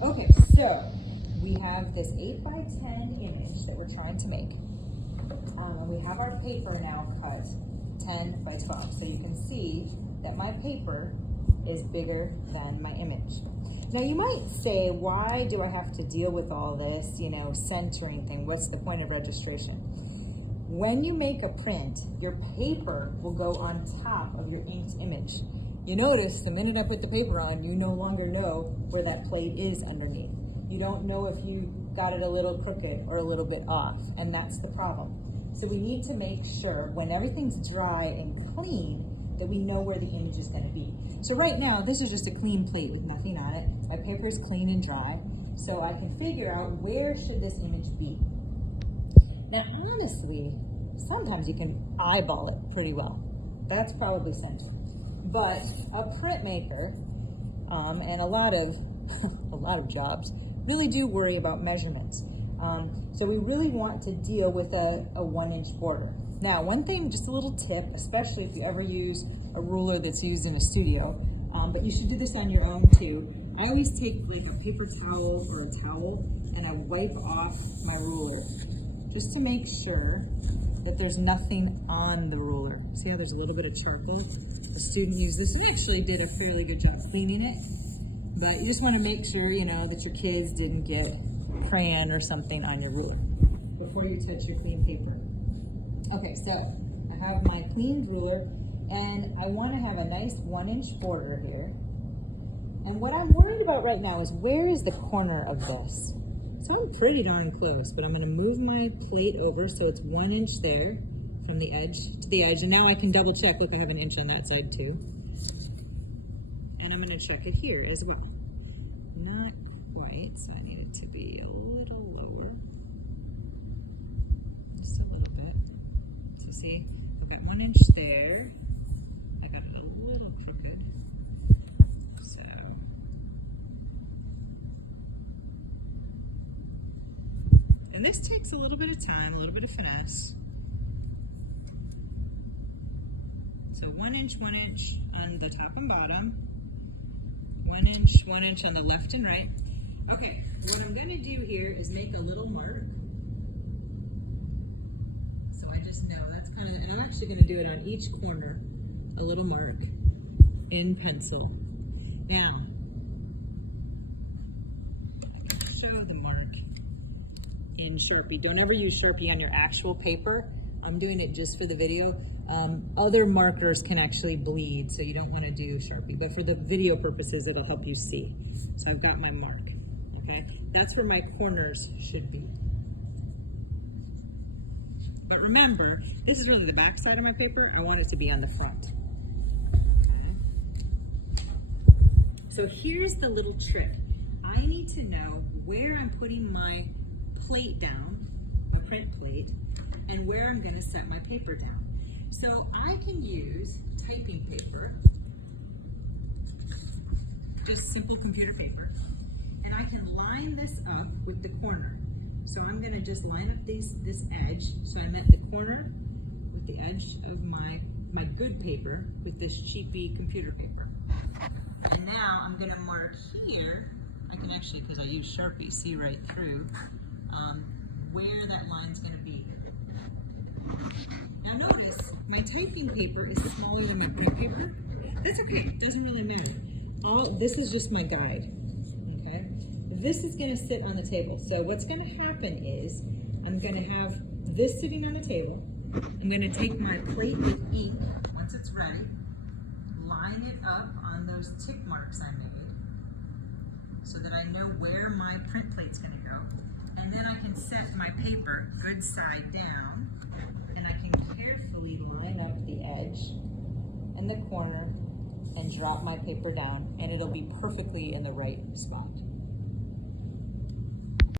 Okay, so we have this 8 by 10 image that we're trying to make. And we have our paper now cut 10 by 12. So you can see that my paper is bigger than my image. Now you might say, why do I have to deal with all this, centering thing? What's the point of registration? When you make a print, your paper will go on top of your inked image. You notice the minute I put the paper on, you no longer know where that plate is underneath. You don't know if you got it a little crooked or a little bit off, and that's the problem. So we need to make sure when everything's dry and clean that we know where the image is going to be. So right now, this is just a clean plate with nothing on it. My paper is clean and dry, so I can figure out where should this image be. Now, honestly, sometimes you can eyeball it pretty well. That's probably centered. But a printmaker and a lot of jobs really do worry about measurements. So we really want to deal with a 1-inch border. Now, one thing, just a little tip, especially if you ever use a ruler that's used in a studio, but you should do this on your own too. I always take like a paper towel or a towel and I wipe off my ruler just to make sure that there's nothing on the ruler. See how there's a little bit of charcoal? The student used this and actually did a fairly good job cleaning it. But you just want to make sure, that your kids didn't get crayon or something on your ruler before you touch your clean paper. Okay, so I have my cleaned ruler and I want to have a nice 1-inch border here. And what I'm worried about right now is where is the corner of this? So I'm pretty darn close, but I'm going to move my plate over so it's 1 inch there from the edge to the edge. And now I can double check. Look, I have an inch on that side too. And I'm going to check it here as well. Not quite, so I need it to be a little lower. Just a little bit. So see, I've got 1 inch there. I got it a little crooked. So and this takes a little bit of time, a little bit of finesse. So 1 inch on the top and bottom. 1 inch on the left and right. Okay, what I'm gonna do here is make a little mark. So I just know that's kind of, and I'm actually gonna do it on each corner, a little mark in pencil. Now, I can show the mark in Sharpie. Don't ever use Sharpie on your actual paper. I'm doing it just for the video. Other markers can actually bleed, so you don't want to do Sharpie, but for the video purposes, it'll help you see. So I've got my mark, okay? That's where my corners should be. But remember, this is really the back side of my paper. I want it to be on the front. Okay. So here's the little trick. I need to know where I'm putting my plate down, a print plate, and where I'm going to set my paper down. So I can use typing paper, just simple computer paper, and I can line this up with the corner. So I'm going to just line up this edge, so I'm at the corner with the edge of my good paper with this cheapy computer paper. And now I'm going to mark here, I can actually, because I use Sharpie, see right through where that line's going to be. Now notice, my typing paper is smaller than my print paper. That's okay, it doesn't really matter. This is just my guide, okay? This is gonna sit on the table. So what's gonna happen is, I'm gonna have this sitting on the table. I'm gonna take my plate with ink, once it's ready, line it up on those tick marks I made, so that I know where my print plate's gonna go. And then I can set my paper good side down, and I can carefully line up the edge and the corner and drop my paper down, and it'll be perfectly in the right spot.